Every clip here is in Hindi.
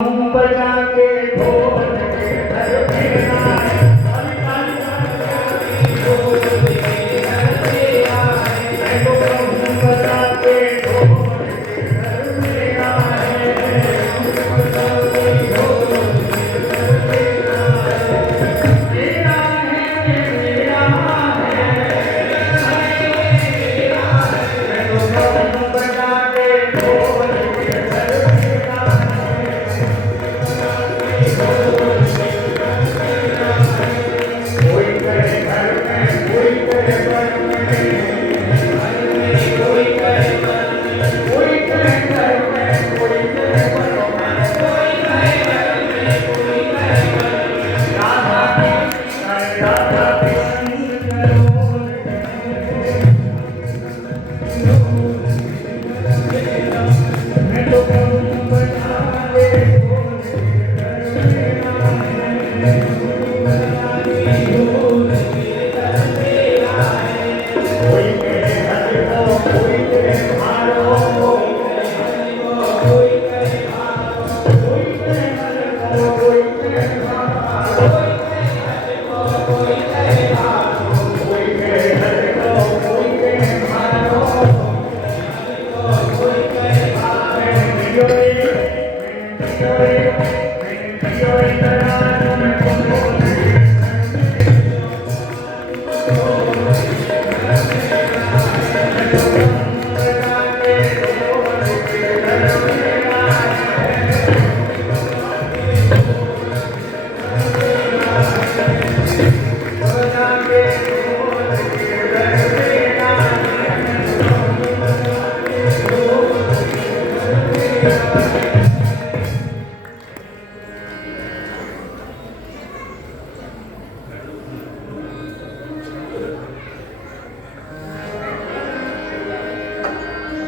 बजा के ढोल के घर में आए, ढोल के घर में आए, बजा के ढोल के घर में आए, बजा के ढोल के घर में आए। मेरा है मेरा है, बजा के ढोल के घर में आए। कोई करे घर में, कोई करे घर में, कोई करे घर में, कोई करे घर में, कोई करे घर में, कोई करे घर में, कोई करे घर में। राधा कृष्ण करो मैं तो बजा के ढोल के घर में आए। कोई कहे हरि को, कोई कहे मारो, कोई कहे हरि को, कोई कहे मारो, कोई कहे हरि को, कोई कहे मारो, कोई कहे हरि को, कोई कहे मारो, कोई कहे हरि को, कोई कहे मारो, कोई कहे मारो।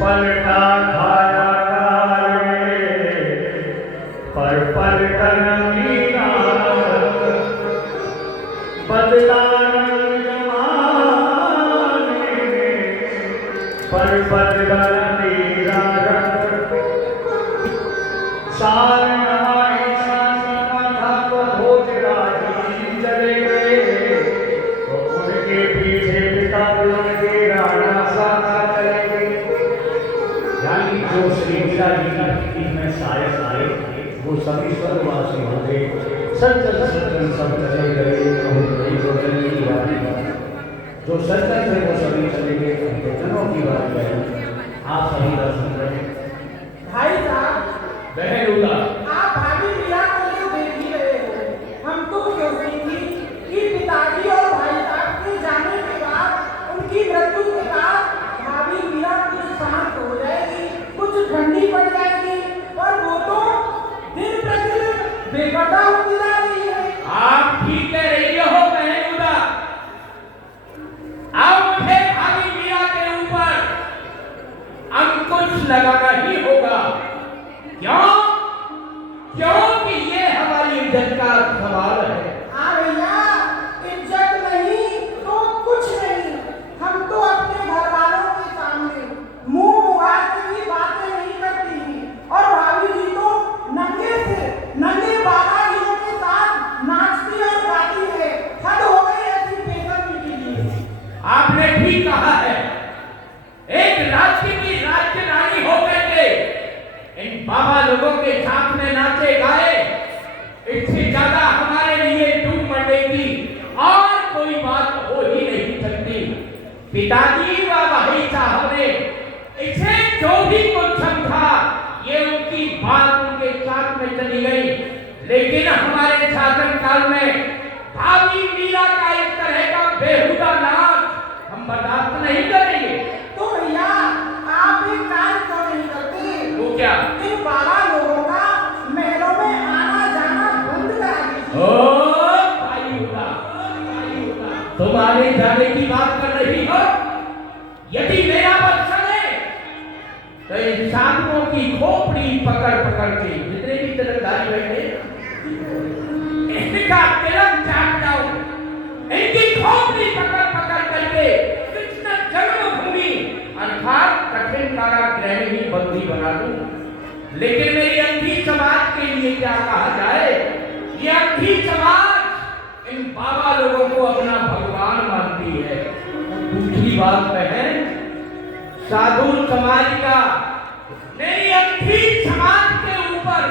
पलटा खाया काल में, पर पलटन मीरा, बदला रंग जमाने में, पर बदला मीरा रंग। साल नहाई सासना था तो भोजराजी चले गए, तो उनके पीछे पिता उनके राणा सासा चले गए। यानी जो श्री मीरा जी की भक्ति में सायक आए वो सभी स्वर्गवासी हो गए। सज्जन सज्जन सब चले गए, जो सज्जन थे वो सभी चले गए, उनके जनों की बात है। आप सभी दर्शन करें। भाई साहब, बहन आप भाभी मीरा को जो देख ही रहे हो, हम तो सोचते थी कि पिताजी और भाई साहब के जाने के बाद, उनकी मृत्यु के बाद भाभी मीरा कुछ शांत हो जाएगी, कुछ ठंडी पड़ जाएगी, और वो तो दिन प्रतिदिन बेपरवाह होती जा रही है। आप ठीक कह रही हो बहन उदा। अब मुझे भाभी मीरा के ऊपर अंकुश लगाना ही होगा। क्यों? क्योंकि ये हमारी इज्जत का सवाल है। हाँ भैया, इज्जत नहीं तो कुछ नहीं। हम तो अपने घर वालों के सामने मुंह उगाड़ के भी बातें नहीं करती, और भाभी जी तो नंगे से नंगे बाबाजियों के साथ नाचती और गाती है। हद हो गई ऐसी बेशर्मी के लिए। आपने ठीक कहा है। एक राज्य की राज्य रानी होकर के इन बाबा लोगों के साथ में नाचे गाए, इससे ज्यादा हमारे लिए डूब मरने की और कोई बात हो ही नहीं सकती। पिताजी व भाई साहब ने इसे जो भी कुछ समझा, ये उनकी बात उनके साथ में चली गई, लेकिन हमारे शासन काल में भाभी मीरा का एक तरह का बेहुदा नाच हम बर्दाश्त नहीं करेंगे। तो भैया, आप एक कार्य क्यों नहीं करते? वो क्या? इन बाबा लोगों का महलों में आना जाना बंद करा दीजिए। ओ भाई हुआ, तुम आने जाने की बात कर रही हो? यदि मेरा बस चले तो इन साधुओं की खोपड़ी पकड़ पकड़ के, जितने भी तिलकधारी बैठे इनका तिलक चाट जाओ, इनकी खोपड़ी पकड़ पकड़ करके कृष्ण जन्मभूमि अर्थात कठिन कारागृह में ही बंदी बना दूं। लेकिन मेरी अंधी समाज के लिए क्या कहा जाए? ये अंधी समाज इन बाबा लोगों को अपना भगवान मानती है। दूसरी बात बहन, साधु समाज का मेरी अंधी समाज के ऊपर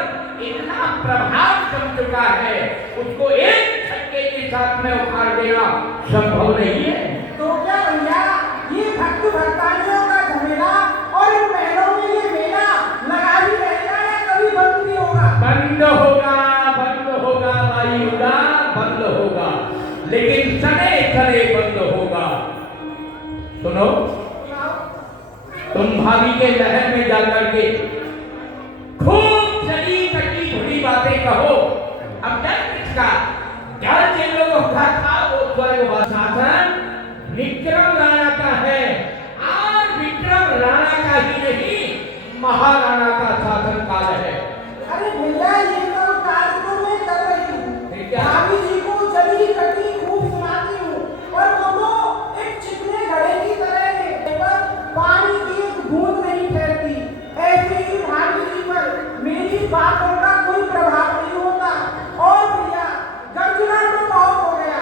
इतना प्रभाव जम चुका है, उसको एक झटके के साथ में उखाड़ देना संभव नहीं है। तो क्या भैया ये भक्त भक्तानियों का झमेला और इन महलों में ये मेला लगा ही रहेगा या कभी बंद भी होगा? बंद होगा, बंद होगा भाई होगा, बंद होगा, लेकिन सने सने बंद होगा। सुनो, तुम भाभी के लहर में जाकर के खूब चली कटी बुरी बातें कहो। अब डर किसका? डर जिन लोगों का था वो स्वर्ग शासन विक्रम राणा का है, और विक्रम राणा का ही नहीं महाराणा का शासन काल है। अरे भैया ये सब कार्य तो मैं कर रही हूँ, क्या? भाभी जी को चली कटी खूब सुनाती हूँ और दोनों एक चिकने घड़े की तरह है, पर पानी की एक बूंद नहीं ठहरती। ऐसे ही भाभी जी पर मेरी बातों का कोई प्रभाव नहीं होता। और भैया गर्जना तो बहुत हो गया,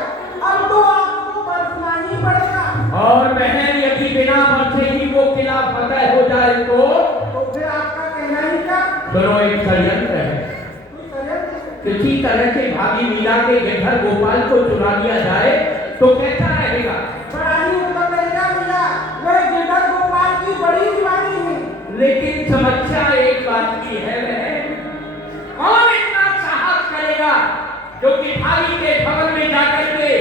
अब तो आपको बरसना ही पड़ेगा। और बहन यदि बिना बरसे ही वो किला फतेह हो जाए तो फिर आपका कहना ही क्या? सुनो, एक षड्यंत्र है। किसी तरह से भाभी मीरा के गिरधर गोपाल को चुरा लिया जाए तो कैसा रहेगा? बड़ा ही उत्तम रहेगा भैया, वह गिरधर गोपाल की बड़ी दीवानी है। लेकिन समस्या एक बात की है बहन, कौन इतना साहस करेगा जो कि भाई के भवन में जाकर के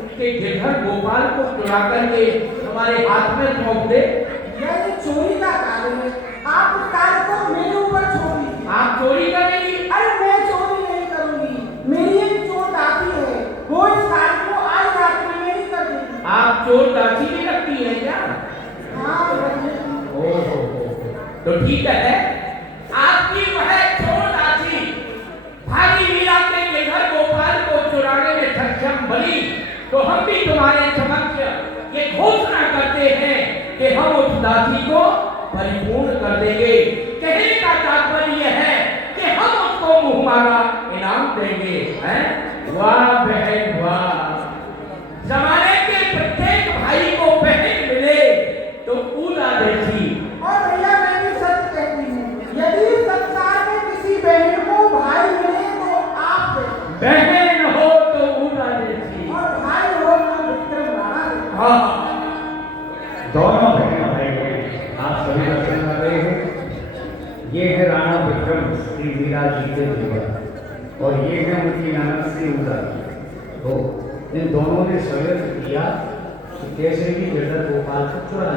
उसके गिरधर गोपाल को चुरा करके हमारे हाथ में सौंप दे? यह एक चोरी का कार्य है, आप उस कार्य को मेरे ऊपर छोड़ दीजिए। आप चोरी करेंगी? अरे मैं चोरी नहीं करूंगी, मेरी एक चोर दासी है, वो इस कार्य को आज रात्रि में ही कर देगी। आप चोर दासी भी रखती है क्या? हाँ ओहो, तो ठीक है, आपकी वह चोर दासी भाई मीरा के गिरधर गोपाल को चुराने में सक्षम बनी तो हम भी तुम्हारे समक्ष ये घोषणा करते हैं कि हम उस दासी को परिपूर्ण कर देंगे। कहने का तात्पर्य है कि हम उसको मुहमारा इनाम देंगे। हैं? वाह बहन वाह, जमाने के प्रत्येक भाई को बहन मिले तो पूरा जैसी। और भैया मैं भी सच कहती हूँ, यदि संसार में किसी बहन को भाई मिले तो आप बहन हो तो पूरा जैसी, और भाई हो तो विक्रम राणा। हाँ। दोनों बहन भाई आप सभी दर्शन कर रहे हैं। ये है राणा विक्रम श्री मीरा जी के जीवन और ये है उनकी ननद श्री उदा। तो इन दोनों ने षड्यंत्र किया कि कैसे भी गिरधर गोपाल को चुरा